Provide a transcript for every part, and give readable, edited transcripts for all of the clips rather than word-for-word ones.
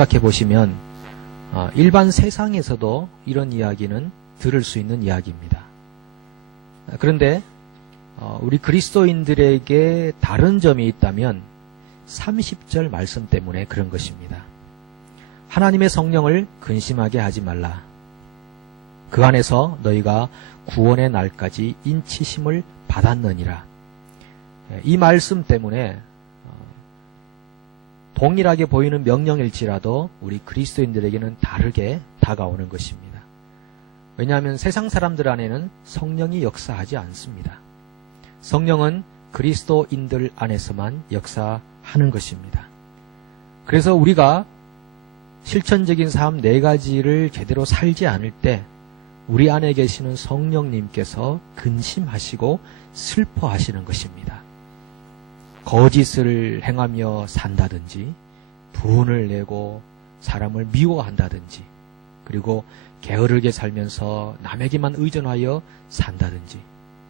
생각해 보시면 일반 세상에서도 이런 이야기는 들을 수 있는 이야기입니다. 그런데 우리 그리스도인들에게 다른 점이 있다면 30절 말씀 때문에 그런 것입니다. 하나님의 성령을 근심하게 하지 말라. 그 안에서 너희가 구원의 날까지 인치심을 받았느니라. 이 말씀 때문에 동일하게 보이는 명령일지라도 우리 그리스도인들에게는 다르게 다가오는 것입니다. 왜냐하면 세상 사람들 안에는 성령이 역사하지 않습니다. 성령은 그리스도인들 안에서만 역사하는 것입니다. 그래서 우리가 실천적인 삶 4가지를 제대로 살지 않을 때 우리 안에 계시는 성령님께서 근심하시고 슬퍼하시는 것입니다. 거짓을 행하며 산다든지, 분을 내고 사람을 미워한다든지, 그리고 게으르게 살면서 남에게만 의존하여 산다든지,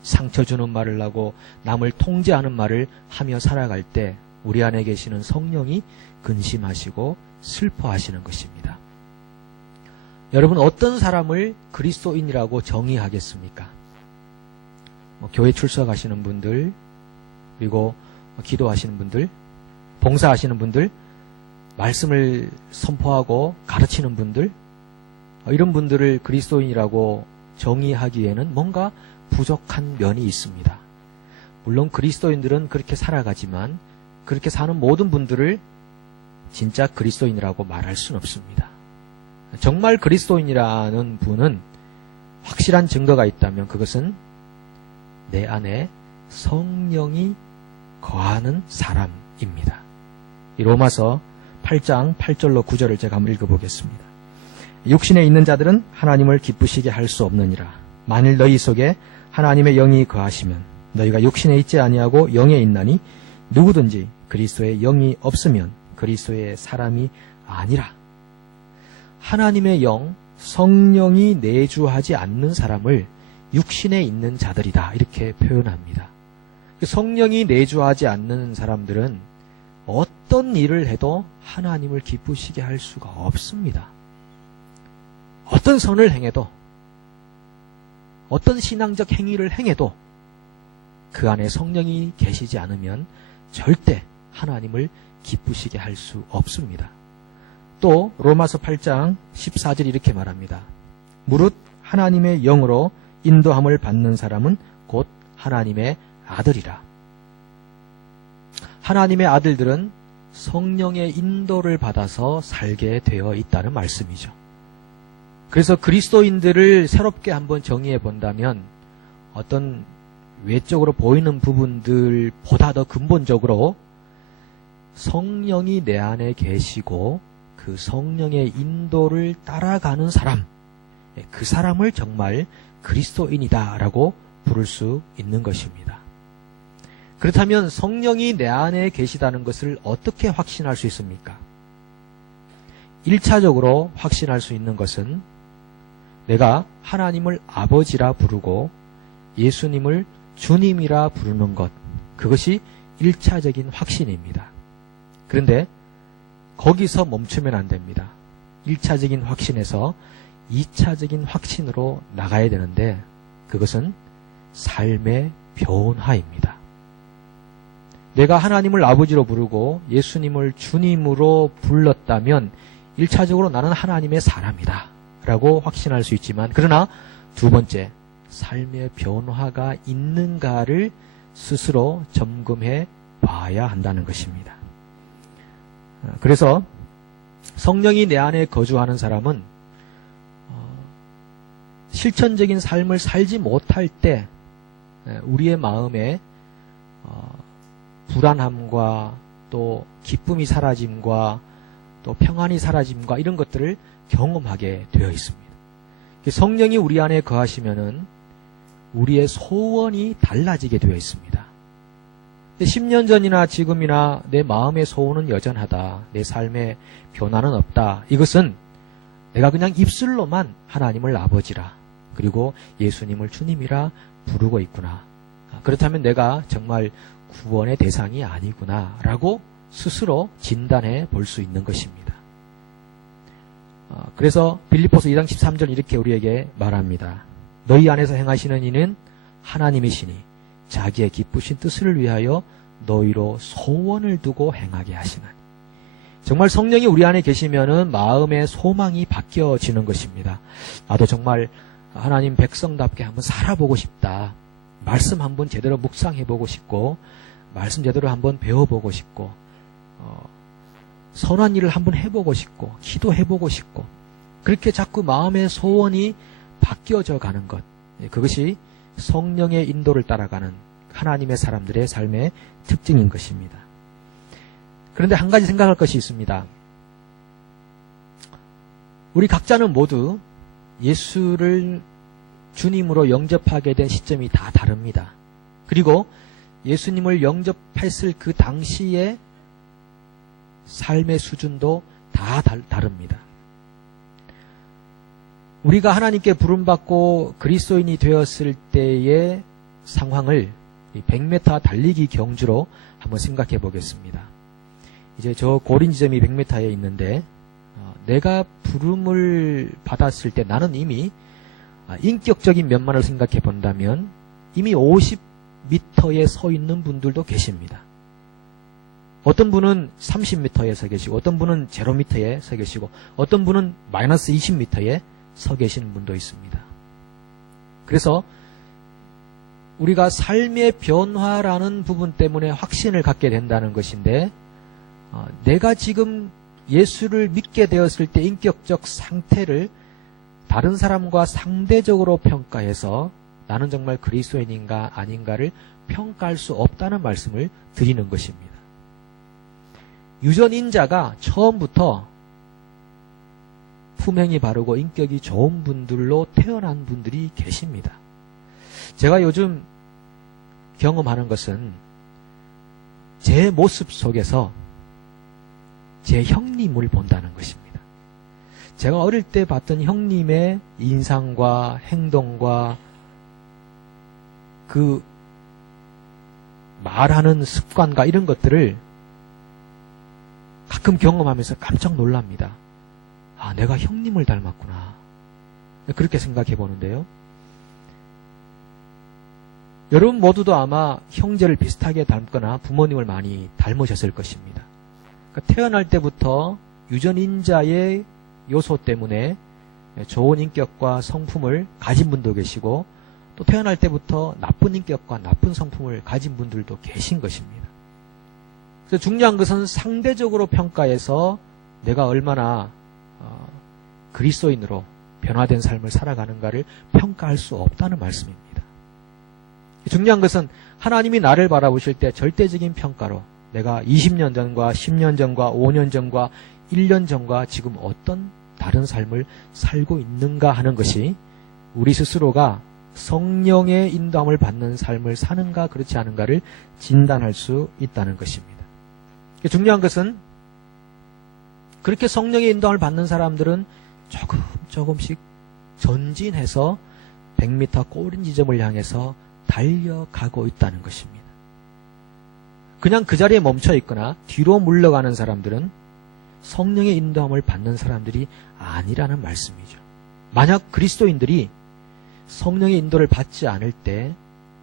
상처 주는 말을 하고 남을 통제하는 말을 하며 살아갈 때 우리 안에 계시는 성령이 근심하시고 슬퍼하시는 것입니다. 여러분, 어떤 사람을 그리스도인이라고 정의하겠습니까? 교회 출석하시는 분들, 그리고 기도하시는 분들, 봉사하시는 분들, 말씀을 선포하고 가르치는 분들, 이런 분들을 그리스도인이라고 정의하기에는 뭔가 부족한 면이 있습니다. 물론 그리스도인들은 그렇게 살아가지만 그렇게 사는 모든 분들을 진짜 그리스도인이라고 말할 수는 없습니다. 정말 그리스도인이라는 분은 확실한 증거가 있다면 그것은 내 안에 성령이 거하는 사람입니다. 이 로마서 8장 8절로 9절을 제가 한번 읽어보겠습니다. 육신에 있는 자들은 하나님을 기쁘시게 할 수 없느니라. 만일 너희 속에 하나님의 영이 거하시면 너희가 육신에 있지 아니하고 영에 있나니 누구든지 그리스도의 영이 없으면 그리스도의 사람이 아니라. 하나님의 영, 성령이 내주하지 않는 사람을 육신에 있는 자들이다, 이렇게 표현합니다. 성령이 내주하지 않는 사람들은 어떤 일을 해도 하나님을 기쁘시게 할 수가 없습니다. 어떤 선을 행해도, 어떤 신앙적 행위를 행해도 그 안에 성령이 계시지 않으면 절대 하나님을 기쁘시게 할 수 없습니다. 또 로마서 8장 14절 이렇게 말합니다. 무릇 하나님의 영으로 인도함을 받는 사람은 곧 하나님의 아들이라. 하나님의 아들들은 성령의 인도를 받아서 살게 되어 있다는 말씀이죠. 그래서 그리스도인들을 새롭게 한번 정의해 본다면 어떤 외적으로 보이는 부분들보다 더 근본적으로 성령이 내 안에 계시고 그 성령의 인도를 따라가는 사람, 그 사람을 정말 그리스도인이다라고 부를 수 있는 것입니다. 그렇다면 성령이 내 안에 계시다는 것을 어떻게 확신할 수 있습니까? 1차적으로 확신할 수 있는 것은 내가 하나님을 아버지라 부르고 예수님을 주님이라 부르는 것, 그것이 1차적인 확신입니다. 그런데 거기서 멈추면 안 됩니다. 1차적인 확신에서 2차적인 확신으로 나가야 되는데 그것은 삶의 변화입니다. 내가 하나님을 아버지로 부르고 예수님을 주님으로 불렀다면 1차적으로 나는 하나님의 사람이다 라고 확신할 수 있지만, 그러나 두 번째, 삶의 변화가 있는가를 스스로 점검해 봐야 한다는 것입니다. 그래서 성령이 내 안에 거주하는 사람은 실천적인 삶을 살지 못할 때 우리의 마음에 불안함과 또 기쁨이 사라짐과 또 평안이 사라짐과 이런 것들을 경험하게 되어 있습니다. 성령이 우리 안에 거하시면은 우리의 소원이 달라지게 되어 있습니다. 10년 전이나 지금이나 내 마음의 소원은 여전하다, 내 삶의 변화는 없다, 이것은 내가 그냥 입술로만 하나님을 아버지라 그리고 예수님을 주님이라 부르고 있구나, 그렇다면 내가 정말 구원의 대상이 아니구나 라고 스스로 진단해 볼 수 있는 것입니다. 그래서 빌립보서 2장 13절 이렇게 우리에게 말합니다. 너희 안에서 행하시는 이는 하나님이시니 자기의 기쁘신 뜻을 위하여 너희로 소원을 두고 행하게 하시나니. 정말 성령이 우리 안에 계시면은 마음의 소망이 바뀌어지는 것입니다. 나도 정말 하나님 백성답게 한번 살아보고 싶다. 말씀 한번 제대로 묵상해보고 싶고, 말씀 제대로 한번 배워보고 싶고, 선한 일을 한번 해보고 싶고, 기도해보고 싶고, 그렇게 자꾸 마음의 소원이 바뀌어져 가는 것. 그것이 성령의 인도를 따라가는 하나님의 사람들의 삶의 특징인 것입니다. 그런데 한 가지 생각할 것이 있습니다. 우리 각자는 모두 예수를 주님으로 영접하게 된 시점이 다 다릅니다. 그리고 예수님을 영접했을 그 당시의 삶의 수준도 다 다릅니다. 우리가 하나님께 부름받고 그리스도인이 되었을 때의 상황을 100m 달리기 경주로 한번 생각해 보겠습니다. 이제 저 고린 지점이 100m에 있는데 내가 부름을 받았을 때 나는 이미 인격적인 면만을 생각해 본다면 이미 50m에 서 있는 분들도 계십니다. 어떤 분은 30m에 서 계시고 어떤 분은 0m에 서 계시고 어떤 분은 마이너스 20m에 서 계시는 분도 있습니다. 그래서 우리가 삶의 변화라는 부분 때문에 확신을 갖게 된다는 것인데 내가 지금 예수를 믿게 되었을 때 인격적 상태를 다른 사람과 상대적으로 평가해서 나는 정말 그리스도인인가 아닌가를 평가할 수 없다는 말씀을 드리는 것입니다. 유전인자가 처음부터 품행이 바르고 인격이 좋은 분들로 태어난 분들이 계십니다. 제가 요즘 경험하는 것은 제 모습 속에서 제 형님을 본다는 것입니다. 제가 어릴 때 봤던 형님의 인상과 행동과 그 말하는 습관과 이런 것들을 가끔 경험하면서 깜짝 놀랍니다. 아, 내가 형님을 닮았구나. 그렇게 생각해 보는데요. 여러분 모두도 아마 형제를 비슷하게 닮거나 부모님을 많이 닮으셨을 것입니다. 그러니까 태어날 때부터 유전인자의 요소 때문에 좋은 인격과 성품을 가진 분도 계시고 또 태어날 때부터 나쁜 인격과 나쁜 성품을 가진 분들도 계신 것입니다. 그래서 중요한 것은 상대적으로 평가해서 내가 얼마나 그리스도인으로 변화된 삶을 살아가는가를 평가할 수 없다는 말씀입니다. 중요한 것은 하나님이 나를 바라보실 때 절대적인 평가로 내가 20년 전과 10년 전과 5년 전과 1년 전과 지금 어떤 다른 삶을 살고 있는가 하는 것이 우리 스스로가 성령의 인도함을 받는 삶을 사는가 그렇지 않은가를 진단할 수 있다는 것입니다. 중요한 것은 그렇게 성령의 인도함을 받는 사람들은 조금씩 전진해서 100m 꼬린 지점을 향해서 달려가고 있다는 것입니다. 그냥 그 자리에 멈춰 있거나 뒤로 물러가는 사람들은 성령의 인도함을 받는 사람들이 아니라는 말씀이죠. 만약 그리스도인들이 성령의 인도를 받지 않을 때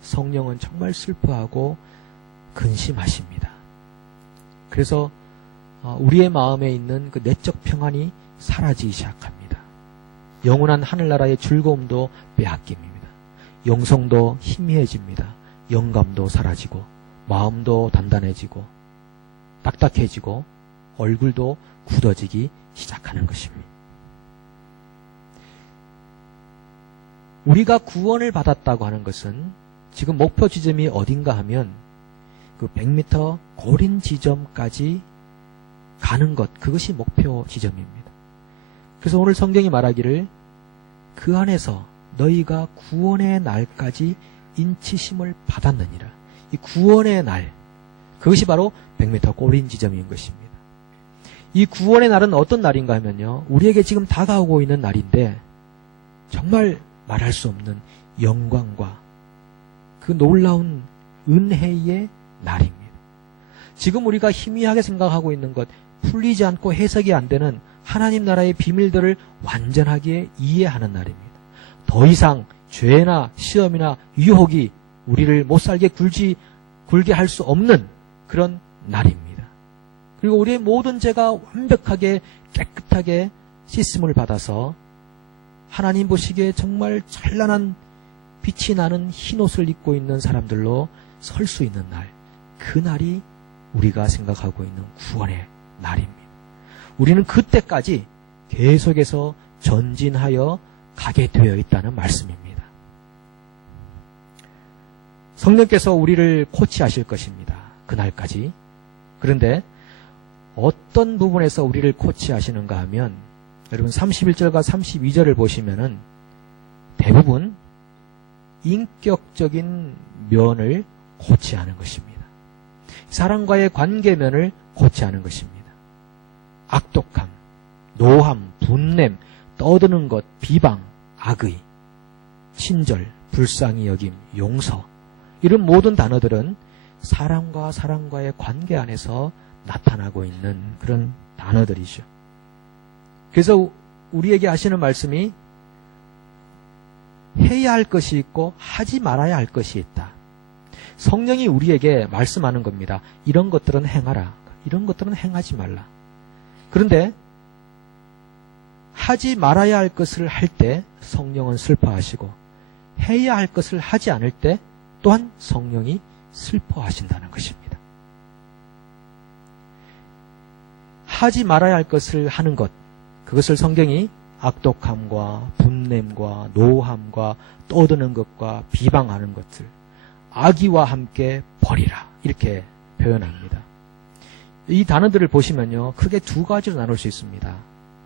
성령은 정말 슬퍼하고 근심하십니다. 그래서 우리의 마음에 있는 그 내적 평안이 사라지기 시작합니다. 영원한 하늘나라의 즐거움도 빼앗깁니다. 영성도 희미해집니다. 영감도 사라지고 마음도 단단해지고 딱딱해지고 얼굴도 굳어지기 시작하는 것입니다. 우리가 구원을 받았다고 하는 것은 지금 목표 지점이 어딘가 하면 그 100m 고린 지점까지 가는 것, 그것이 목표 지점입니다. 그래서 오늘 성경이 말하기를 그 안에서 너희가 구원의 날까지 인치심을 받았느니라. 이 구원의 날, 그것이 바로 100m 고린 지점인 것입니다. 이 구원의 날은 어떤 날인가 하면요, 우리에게 지금 다가오고 있는 날인데 정말 말할 수 없는 영광과 그 놀라운 은혜의 날입니다. 지금 우리가 희미하게 생각하고 있는 것, 풀리지 않고 해석이 안 되는 하나님 나라의 비밀들을 완전하게 이해하는 날입니다. 더 이상 죄나 시험이나 유혹이 우리를 못살게 굴게 할 수 없는 그런 날입니다. 그리고 우리의 모든 죄가 완벽하게 깨끗하게 씻음을 받아서 하나님 보시기에 정말 찬란한 빛이 나는 흰옷을 입고 있는 사람들로 설 수 있는 날, 그 날이 우리가 생각하고 있는 구원의 날입니다. 우리는 그때까지 계속해서 전진하여 가게 되어 있다는 말씀입니다. 성령께서 우리를 코치하실 것입니다. 그날까지. 그런데 어떤 부분에서 우리를 코치하시는가 하면 여러분 31절과 32절을 보시면은 대부분 인격적인 면을 코치하는 것입니다. 사람과의 관계면을 코치하는 것입니다. 악독함, 노함, 분냄, 떠드는 것, 비방, 악의, 친절, 불쌍히 여김, 용서, 이런 모든 단어들은 사람과 사람과의 관계 안에서 나타나고 있는 그런 단어들이죠. 그래서 우리에게 하시는 말씀이 해야 할 것이 있고 하지 말아야 할 것이 있다. 성령이 우리에게 말씀하는 겁니다. 이런 것들은 행하라. 이런 것들은 행하지 말라. 그런데 하지 말아야 할 것을 할 때 성령은 슬퍼하시고 해야 할 것을 하지 않을 때 또한 성령이 슬퍼하신다는 것입니다. 하지 말아야 할 것을 하는 것, 그것을 성경이 악독함과 분냄과 노함과 떠드는 것과 비방하는 것들, 악의와 함께 버리라, 이렇게 표현합니다. 이 단어들을 보시면요, 크게 두 가지로 나눌 수 있습니다.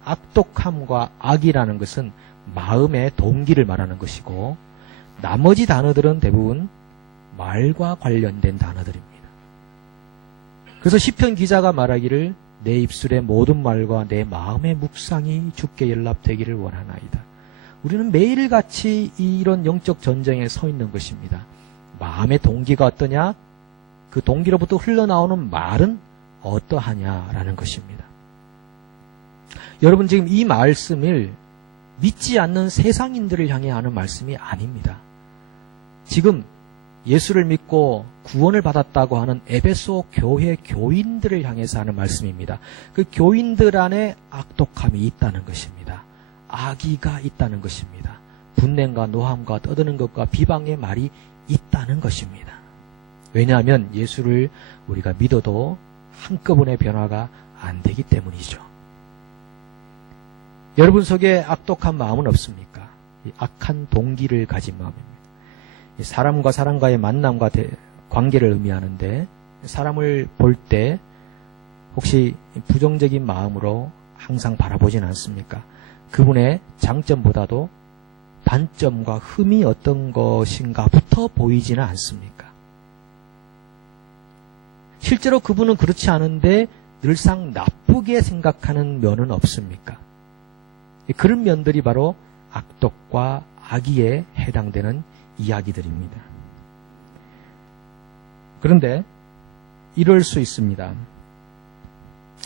악독함과 악이라는 것은 마음의 동기를 말하는 것이고, 나머지 단어들은 대부분 말과 관련된 단어들입니다. 그래서 시편 기자가 말하기를 내 입술의 모든 말과 내 마음의 묵상이 주께 연락되기를 원하나이다. 우리는 매일같이 이런 영적 전쟁에 서 있는 것입니다. 마음의 동기가 어떠냐? 그 동기로부터 흘러나오는 말은 어떠하냐라는 것입니다. 여러분, 지금 이 말씀을 믿지 않는 세상인들을 향해 하는 말씀이 아닙니다. 지금 예수를 믿고 구원을 받았다고 하는 에베소 교회 교인들을 향해서 하는 말씀입니다. 그 교인들 안에 악독함이 있다는 것입니다. 악의가 있다는 것입니다. 분냄과 노함과 떠드는 것과 비방의 말이 있다는 것입니다. 왜냐하면 예수를 우리가 믿어도 한꺼번에 변화가 안 되기 때문이죠. 여러분 속에 악독한 마음은 없습니까? 이 악한 동기를 가진 마음입니다. 사람과 사람과의 만남과 관계를 의미하는데, 사람을 볼 때 혹시 부정적인 마음으로 항상 바라보진 않습니까? 그분의 장점보다도 단점과 흠이 어떤 것인가부터 보이지는 않습니까? 실제로 그분은 그렇지 않은데 늘상 나쁘게 생각하는 면은 없습니까? 그런 면들이 바로 악독과 악의에 해당되는 이야기들입니다. 그런데 이럴 수 있습니다.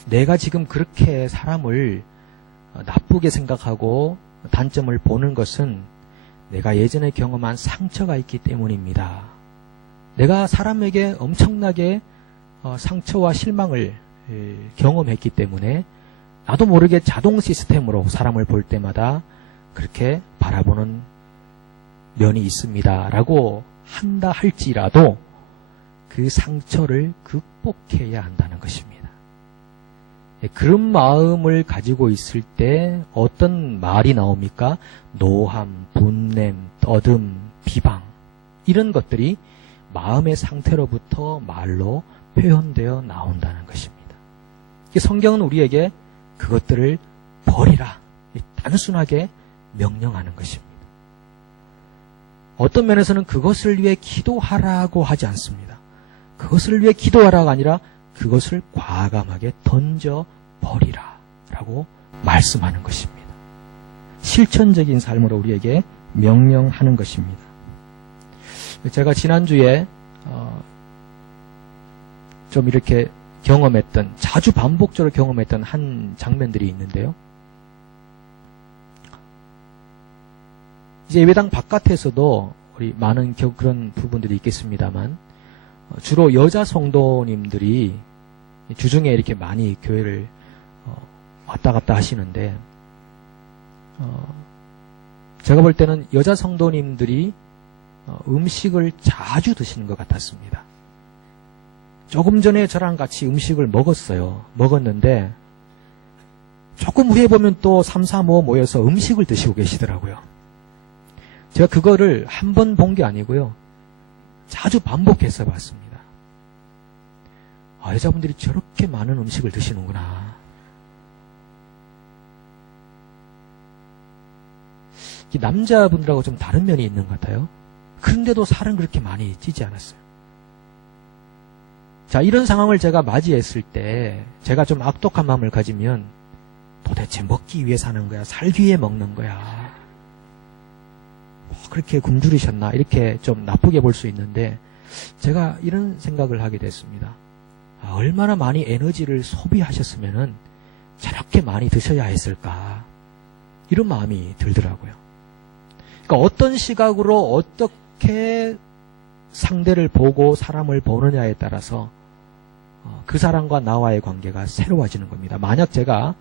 내가 지금 그렇게 사람을 나쁘게 생각하고 단점을 보는 것은 내가 예전에 경험한 상처가 있기 때문입니다. 내가 사람에게 엄청나게 상처와 실망을 경험했기 때문에 나도 모르게 자동 시스템으로 사람을 볼 때마다 그렇게 바라보는 면이 있습니다. 라고 한다 할지라도 그 상처를 극복해야 한다는 것입니다. 그런 마음을 가지고 있을 때 어떤 말이 나옵니까? 노함, 분냄, 떠듬, 비방, 이런 것들이 마음의 상태로부터 말로 표현되어 나온다는 것입니다. 성경은 우리에게 그것들을 버리라, 단순하게 명령하는 것입니다. 어떤 면에서는 그것을 위해 기도하라고 하지 않습니다. 그것을 위해 기도하라가 아니라 그것을 과감하게 던져 버리라 라고 말씀하는 것입니다. 실천적인 삶으로 우리에게 명령하는 것입니다. 제가 지난주에 좀 이렇게 경험했던, 자주 반복적으로 경험했던 한 장면들이 있는데요. 이제 예배당 바깥에서도 우리 많은 그런 부분들이 있겠습니다만 주로 여자 성도님들이 주중에 이렇게 많이 교회를 왔다 갔다 하시는데 제가 볼 때는 여자 성도님들이 음식을 자주 드시는 것 같았습니다. 조금 전에 저랑 같이 음식을 먹었는데 조금 후에 보면 또 3, 4, 5 모여서 음식을 드시고 계시더라고요. 제가 그거를 한 번 본 게 아니고요. 자주 반복해서 봤습니다. 여자분들이 저렇게 많은 음식을 드시는구나. 남자분들하고 좀 다른 면이 있는 것 같아요. 그런데도 살은 그렇게 많이 찌지 않았어요. 자, 이런 상황을 제가 맞이했을 때 제가 좀 악독한 마음을 가지면 도대체 먹기 위해 사는 거야? 살기 위해 먹는 거야? 그렇게 굶주리셨나? 이렇게 좀 나쁘게 볼 수 있는데 제가 이런 생각을 하게 됐습니다. 얼마나 많이 에너지를 소비하셨으면은 저렇게 많이 드셔야 했을까? 이런 마음이 들더라고요. 그러니까 어떤 시각으로 어떻게 상대를 보고 사람을 보느냐에 따라서 그 사람과 나와의 관계가 새로워지는 겁니다. 만약 제가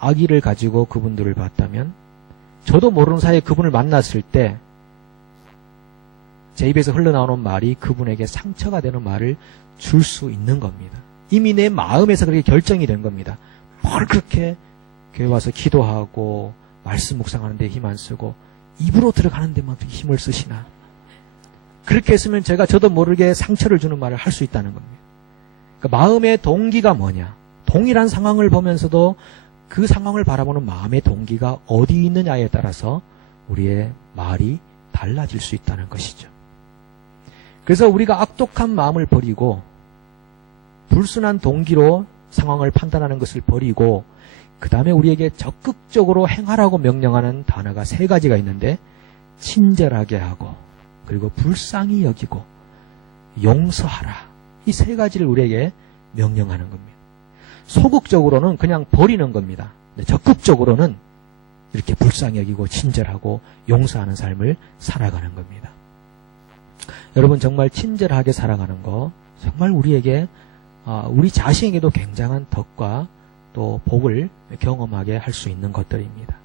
악의를 가지고 그분들을 봤다면 저도 모르는 사이에 그분을 만났을 때 제 입에서 흘러나오는 말이 그분에게 상처가 되는 말을 줄 수 있는 겁니다. 이미 내 마음에서 그렇게 결정이 된 겁니다. 뭘 그렇게 교회 와서 기도하고 말씀 묵상하는 데 힘 안 쓰고 입으로 들어가는 데만 힘을 쓰시나. 그렇게 했으면 제가 저도 모르게 상처를 주는 말을 할 수 있다는 겁니다. 그러니까 마음의 동기가 뭐냐. 동일한 상황을 보면서도 그 상황을 바라보는 마음의 동기가 어디 있느냐에 따라서 우리의 말이 달라질 수 있다는 것이죠. 그래서 우리가 악독한 마음을 버리고 불순한 동기로 상황을 판단하는 것을 버리고 그 다음에 우리에게 적극적으로 행하라고 명령하는 단어가 3가지가 있는데 친절하게 하고 그리고 불쌍히 여기고 용서하라. 이 3가지를 우리에게 명령하는 겁니다. 소극적으로는 그냥 버리는 겁니다. 적극적으로는 이렇게 불쌍히 여기고 친절하고 용서하는 삶을 살아가는 겁니다. 여러분 정말 친절하게 살아가는 거 정말 우리에게 우리 자신에게도 굉장한 덕과 또 복을 경험하게 할 수 있는 것들입니다.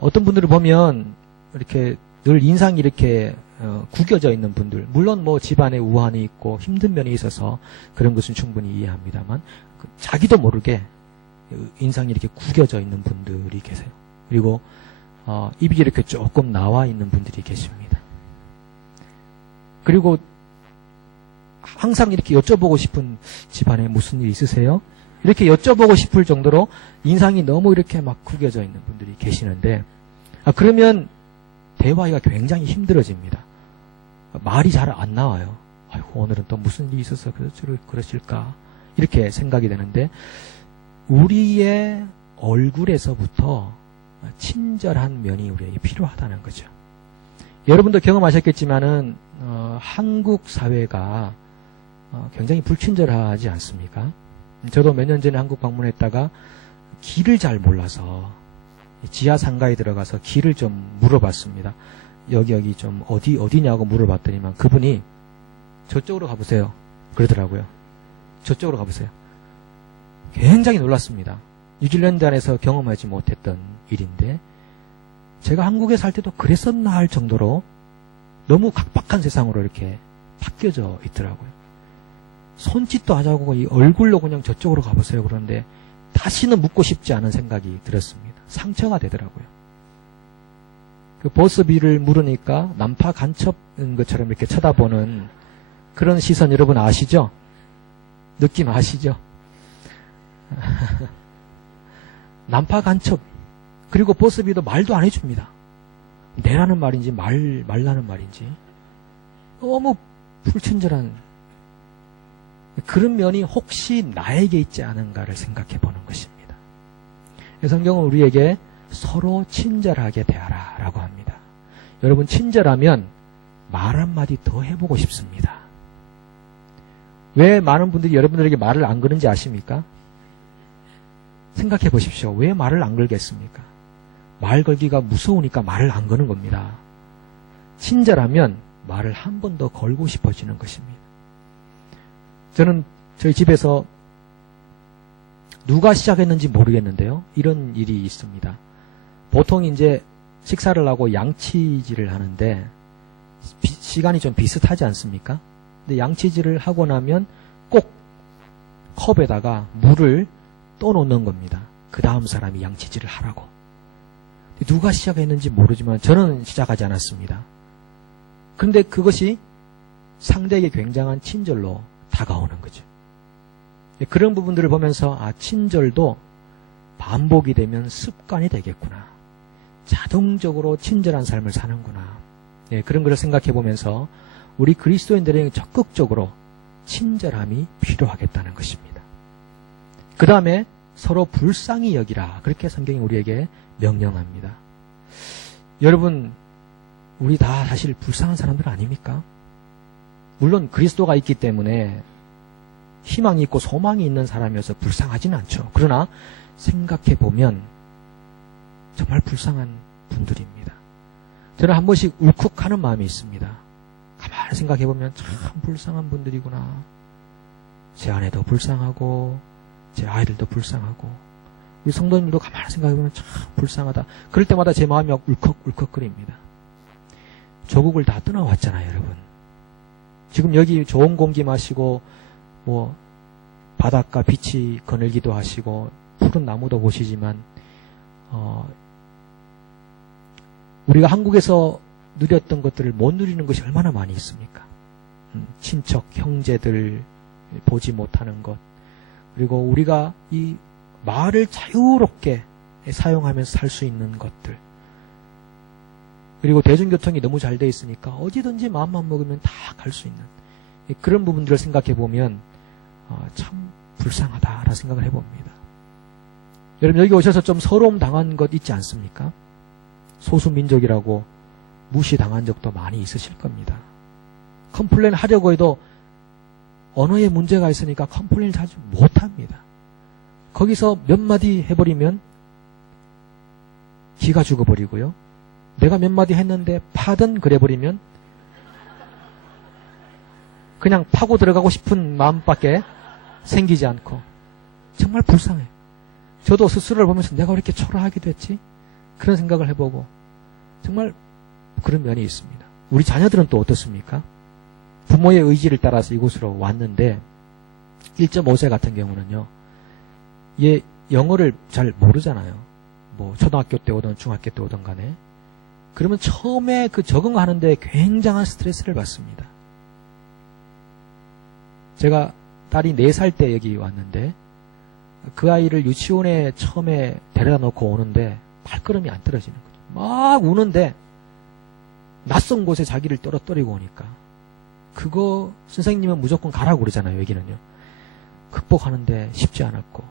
어떤 분들을 보면 이렇게 늘 인상이 이렇게 구겨져 있는 분들, 물론 뭐 집안에 우환이 있고 힘든 면이 있어서 그런 것은 충분히 이해합니다만 자기도 모르게 인상이 이렇게 구겨져 있는 분들이 계세요. 그리고 입이 이렇게 조금 나와 있는 분들이 계십니다. 그리고 항상 이렇게 여쭤보고 싶은 집안에 무슨 일 있으세요? 이렇게 여쭤보고 싶을 정도로 인상이 너무 이렇게 막 구겨져 있는 분들이 계시는데 그러면 대화가 굉장히 힘들어집니다. 말이 잘 안 나와요. 아이고 오늘은 또 무슨 일이 있어서 그러실까 이렇게 생각이 되는데 우리의 얼굴에서부터 친절한 면이 우리에게 필요하다는 거죠. 여러분도 경험하셨겠지만은 한국 사회가 굉장히 불친절하지 않습니까? 저도 몇 년 전에 한국 방문했다가 길을 잘 몰라서 지하 상가에 들어가서 길을 좀 물어봤습니다. 여기 좀 어디냐고 물어봤더니만 그분이 저쪽으로 가보세요. 그러더라고요. 저쪽으로 가보세요. 굉장히 놀랐습니다. 뉴질랜드 안에서 경험하지 못했던 일인데 제가 한국에 살 때도 그랬었나 할 정도로 너무 각박한 세상으로 이렇게 바뀌어져 있더라고요. 손짓도 하자고 이 얼굴로 그냥 저쪽으로 가보세요. 그런데 다시는 묻고 싶지 않은 생각이 들었습니다. 상처가 되더라고요. 그 버스비를 물으니까 난파 간첩인 것처럼 이렇게 쳐다보는 그런 시선 여러분 아시죠? 느낌 아시죠? 난파 간첩. 그리고 버스비도 말도 안 해줍니다. 내라는 말인지 말라는 말인지 너무 불친절한 그런 면이 혹시 나에게 있지 않은가를 생각해 보는 것입니다. 성경은 우리에게 서로 친절하게 대하라 라고 합니다. 여러분 친절하면 말 한마디 더 해보고 싶습니다. 왜 많은 분들이 여러분들에게 말을 안 거는지 아십니까? 생각해 보십시오. 왜 말을 안 걸겠습니까? 말 걸기가 무서우니까 말을 안 거는 겁니다. 친절하면 말을 한 번 더 걸고 싶어지는 것입니다. 저는 저희 집에서 누가 시작했는지 모르겠는데요. 이런 일이 있습니다. 보통 이제 식사를 하고 양치질을 하는데 시간이 좀 비슷하지 않습니까? 근데 양치질을 하고 나면 꼭 컵에다가 물을 떠놓는 겁니다. 그 다음 사람이 양치질을 하라고. 누가 시작했는지 모르지만 저는 시작하지 않았습니다. 그런데 그것이 상대에게 굉장한 친절로 다가오는 거죠. 그런 부분들을 보면서 친절도 반복이 되면 습관이 되겠구나. 자동적으로 친절한 삶을 사는구나. 그런 것을 생각해 보면서 우리 그리스도인들에게 적극적으로 친절함이 필요하겠다는 것입니다. 그 다음에 서로 불쌍히 여기라. 그렇게 성경이 우리에게 명령합니다. 여러분, 우리 다 사실 불쌍한 사람들 아닙니까? 물론 그리스도가 있기 때문에 희망이 있고 소망이 있는 사람이어서 불쌍하지는 않죠. 그러나 생각해 보면 정말 불쌍한 분들입니다. 저는 한 번씩 울컥하는 마음이 있습니다. 가만히 생각해 보면 참 불쌍한 분들이구나. 제 아내도 불쌍하고 제 아이들도 불쌍하고 우리 성도님들도 가만히 생각해 보면 참 불쌍하다. 그럴 때마다 제 마음이 울컥울컥거립니다. 조국을 다 떠나왔잖아요, 여러분. 지금 여기 좋은 공기 마시고 바닷가 빛이 거닐기도 하시고 푸른 나무도 보시지만 우리가 한국에서 누렸던 것들을 못 누리는 것이 얼마나 많이 있습니까? 친척, 형제들 보지 못하는 것, 그리고 우리가 이 말을 자유롭게 사용하면서 살 수 있는 것들, 그리고 대중교통이 너무 잘 돼 있으니까 어디든지 마음만 먹으면 다 갈 수 있는 그런 부분들을 생각해 보면 참 불쌍하다라는 생각을 해봅니다. 여러분, 여기 오셔서 좀 서러움 당한 것 있지 않습니까? 소수민족이라고 무시당한 적도 많이 있으실 겁니다. 컴플레인 하려고 해도 언어에 문제가 있으니까 컴플레인을 자주 못합니다. 거기서 몇 마디 해버리면 기가 죽어버리고요. 내가 몇 마디 했는데 파든 그래버리면 그냥 파고 들어가고 싶은 마음밖에 생기지 않고 정말 불쌍해. 저도 스스로를 보면서 내가 왜 이렇게 초라하게 됐지? 그런 생각을 해보고 정말 그런 면이 있습니다. 우리 자녀들은 또 어떻습니까? 부모의 의지를 따라서 이곳으로 왔는데 1.5세 같은 경우는요. 얘 영어를 잘 모르잖아요. 초등학교 때 오든 중학교 때 오든 간에. 그러면 처음에 그 적응하는데 굉장한 스트레스를 받습니다. 제가 딸이 4살 때 여기 왔는데 그 아이를 유치원에 처음에 데려다 놓고 오는데 발걸음이 안 떨어지는 거죠. 막 우는데 낯선 곳에 자기를 떨어뜨리고 오니까 그거 선생님은 무조건 가라고 그러잖아요. 여기는요. 극복하는데 쉽지 않았고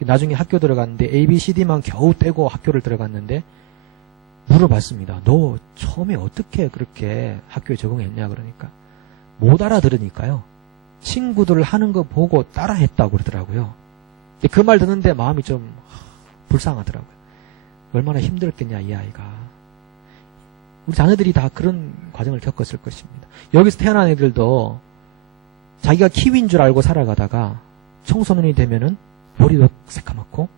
나중에 학교 들어갔는데 ABCD만 겨우 떼고 학교를 들어갔는데 물어봤습니다. 너 처음에 어떻게 그렇게 학교에 적응했냐 그러니까 못 알아들으니까요. 친구들 하는 거 보고 따라했다고 그러더라고요. 근데 그 말 듣는데 마음이 좀 불쌍하더라고요. 얼마나 힘들었겠냐 이 아이가. 우리 자녀들이 다 그런 과정을 겪었을 것입니다. 여기서 태어난 애들도 자기가 키위인 줄 알고 살아가다가 청소년이 되면은 머리도 새까맣고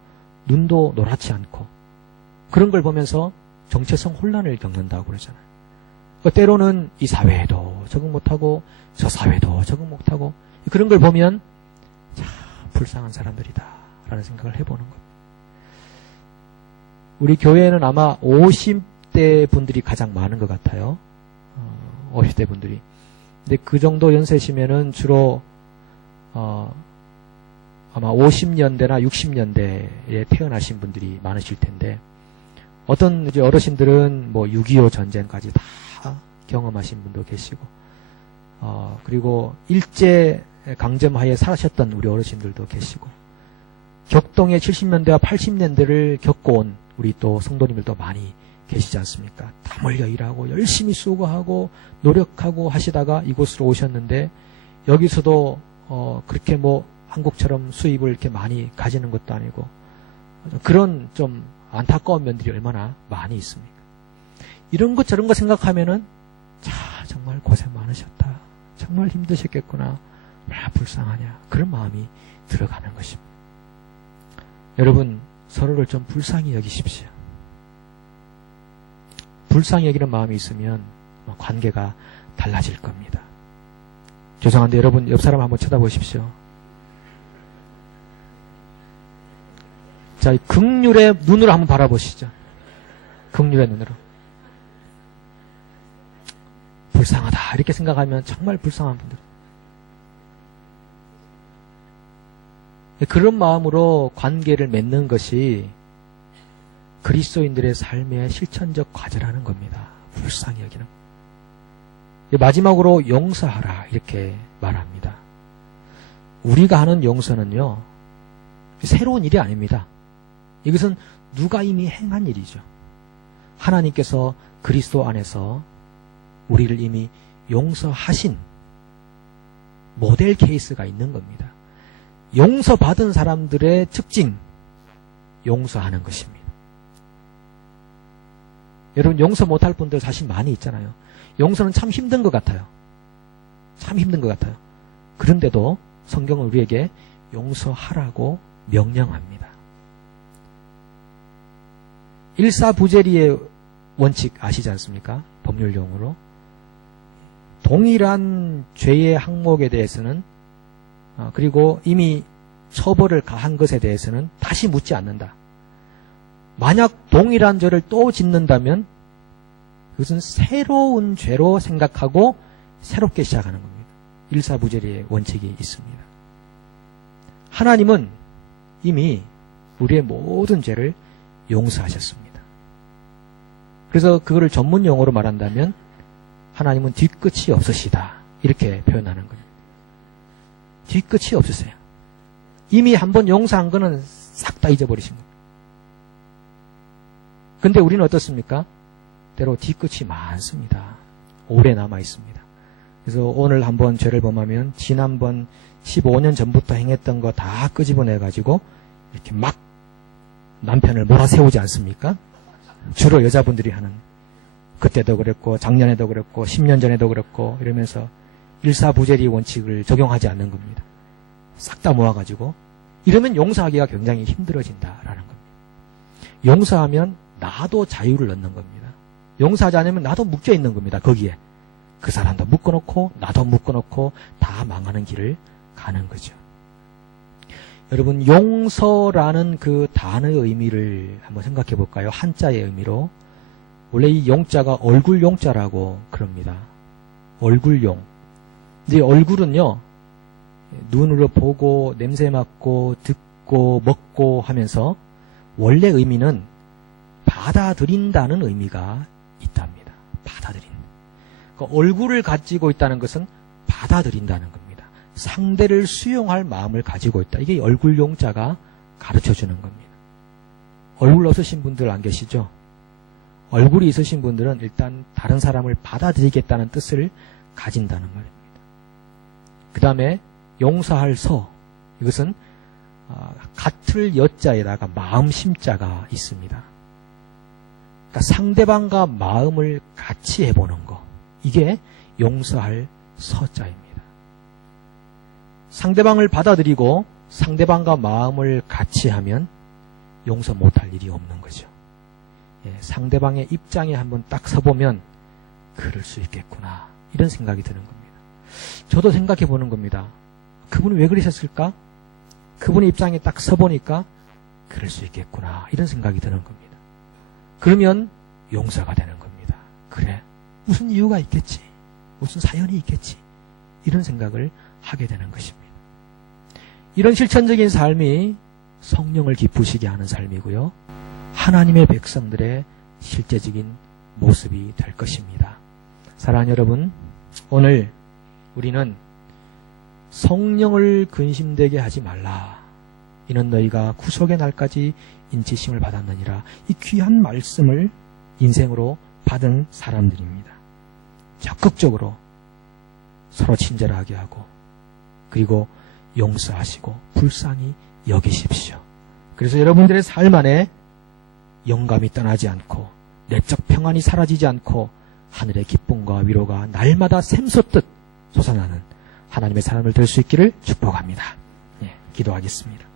눈도 노랗지 않고 그런 걸 보면서 정체성 혼란을 겪는다고 그러잖아요. 때로는 이 사회에도 적응 못하고 저 사회도 적응 못하고 그런 걸 보면 참 불쌍한 사람들이다 라는 생각을 해보는 겁니다. 우리 교회에는 아마 50대 분들이 가장 많은 것 같아요. 50대 분들이. 근데 그 정도 연세시면은 주로 아마 50년대나 60년대에 태어나신 분들이 많으실 텐데 어떤 이제 어르신들은 6.25 전쟁까지 다 경험하신 분도 계시고 그리고 일제 강점하에 살아셨던 우리 어르신들도 계시고 격동의 70년대와 80년대를 겪어온 우리 또 성도님들도 많이 계시지 않습니까? 땀 흘려 일하고 열심히 수고하고 노력하고 하시다가 이곳으로 오셨는데 여기서도 그렇게 한국처럼 수입을 이렇게 많이 가지는 것도 아니고 그런 좀 안타까운 면들이 얼마나 많이 있습니까? 이런 것 저런 거 생각하면은 자, 정말 고생 많으셨다. 정말 힘드셨겠구나. 얼마나 불쌍하냐. 그런 마음이 들어가는 것입니다. 여러분, 서로를 좀 불쌍히 여기십시오. 불쌍히 여기는 마음이 있으면 관계가 달라질 겁니다. 죄송한데 여러분 옆 사람 한번 쳐다보십시오. 자, 긍휼의 눈으로 한번 바라보시죠. 긍휼의 눈으로. 불쌍하다 이렇게 생각하면 정말 불쌍한 분들. 그런 마음으로 관계를 맺는 것이 그리스도인들의 삶의 실천적 과제라는 겁니다. 불쌍히 여기는. 마지막으로 용서하라 이렇게 말합니다. 우리가 하는 용서는요, 새로운 일이 아닙니다. 이것은 누가 이미 행한 일이죠. 하나님께서 그리스도 안에서 우리를 이미 용서하신 모델 케이스가 있는 겁니다. 용서받은 사람들의 특징, 용서하는 것입니다. 여러분, 용서 못할 분들 사실 많이 있잖아요. 용서는 참 힘든 것 같아요. 참 힘든 것 같아요. 그런데도 성경은 우리에게 용서하라고 명령합니다. 일사부재리의 원칙 아시지 않습니까? 법률용어로. 동일한 죄의 항목에 대해서는 그리고 이미 처벌을 가한 것에 대해서는 다시 묻지 않는다. 만약 동일한 죄를 또 짓는다면 그것은 새로운 죄로 생각하고 새롭게 시작하는 겁니다. 일사부재리의 원칙이 있습니다. 하나님은 이미 우리의 모든 죄를 용서하셨습니다. 그래서 그거를 전문 용어로 말한다면 하나님은 뒤끝이 없으시다 이렇게 표현하는 거예요. 뒤끝이 없으세요. 이미 한번 용서한 거는 싹 다 잊어버리신 거예요. 근데 우리는 어떻습니까? 때로 뒤끝이 많습니다. 오래 남아 있습니다. 그래서 오늘 한번 죄를 범하면 지난번 15년 전부터 행했던 거 다 끄집어내가지고 이렇게 막 남편을 몰아세우지 않습니까? 주로 여자분들이 하는. 그때도 그랬고 작년에도 그랬고 10년 전에도 그랬고 이러면서 일사부재리 원칙을 적용하지 않는 겁니다. 싹 다 모아가지고 이러면 용서하기가 굉장히 힘들어진다라는 겁니다. 용서하면 나도 자유를 얻는 겁니다. 용서하지 않으면 나도 묶여있는 겁니다. 거기에. 그 사람도 묶어놓고 나도 묶어놓고 다 망하는 길을 가는 거죠. 여러분, 용서라는 그 단어의 의미를 한번 생각해 볼까요? 한자의 의미로. 원래 이 용자가 얼굴 용자라고 그럽니다. 얼굴용. 이제 얼굴은요, 눈으로 보고 냄새 맡고 듣고 먹고 하면서 원래 의미는 받아들인다는 의미가 있답니다. 받아들인다. 그러니까 얼굴을 가지고 있다는 것은 받아들인다는 겁니다. 상대를 수용할 마음을 가지고 있다. 이게 얼굴용자가 가르쳐주는 겁니다. 얼굴 없으신 분들 안 계시죠? 얼굴이 있으신 분들은 일단 다른 사람을 받아들이겠다는 뜻을 가진다는 말입니다. 그 다음에 용서할 서, 이것은 같을 여자에다가 마음 심자가 있습니다. 그러니까 상대방과 마음을 같이 해보는 거, 이게 용서할 서자입니다. 상대방을 받아들이고 상대방과 마음을 같이 하면 용서 못할 일이 없는 거죠. 예, 상대방의 입장에 한번 딱 서보면 그럴 수 있겠구나 이런 생각이 드는 겁니다. 저도 생각해 보는 겁니다. 그분이 왜 그러셨을까? 그분의 입장에 딱 서보니까 그럴 수 있겠구나 이런 생각이 드는 겁니다. 그러면 용서가 되는 겁니다. 그래, 무슨 이유가 있겠지, 무슨 사연이 있겠지, 이런 생각을 하게 되는 것입니다. 이런 실천적인 삶이 성령을 기쁘시게 하는 삶이고요, 하나님의 백성들의 실제적인 모습이 될 것입니다. 사랑하는 여러분, 오늘 우리는 성령을 근심되게 하지 말라. 이는 너희가 구속의 날까지 인치심을 받았느니라. 이 귀한 말씀을 인생으로 받은 사람들입니다. 적극적으로 서로 친절하게 하고 그리고 용서하시고 불쌍히 여기십시오. 그래서 여러분들의 삶 안에 영감이 떠나지 않고 내적 평안이 사라지지 않고 하늘의 기쁨과 위로가 날마다 샘솟듯 솟아나는 하나님의 사람을 될 수 있기를 축복합니다. 예, 기도하겠습니다.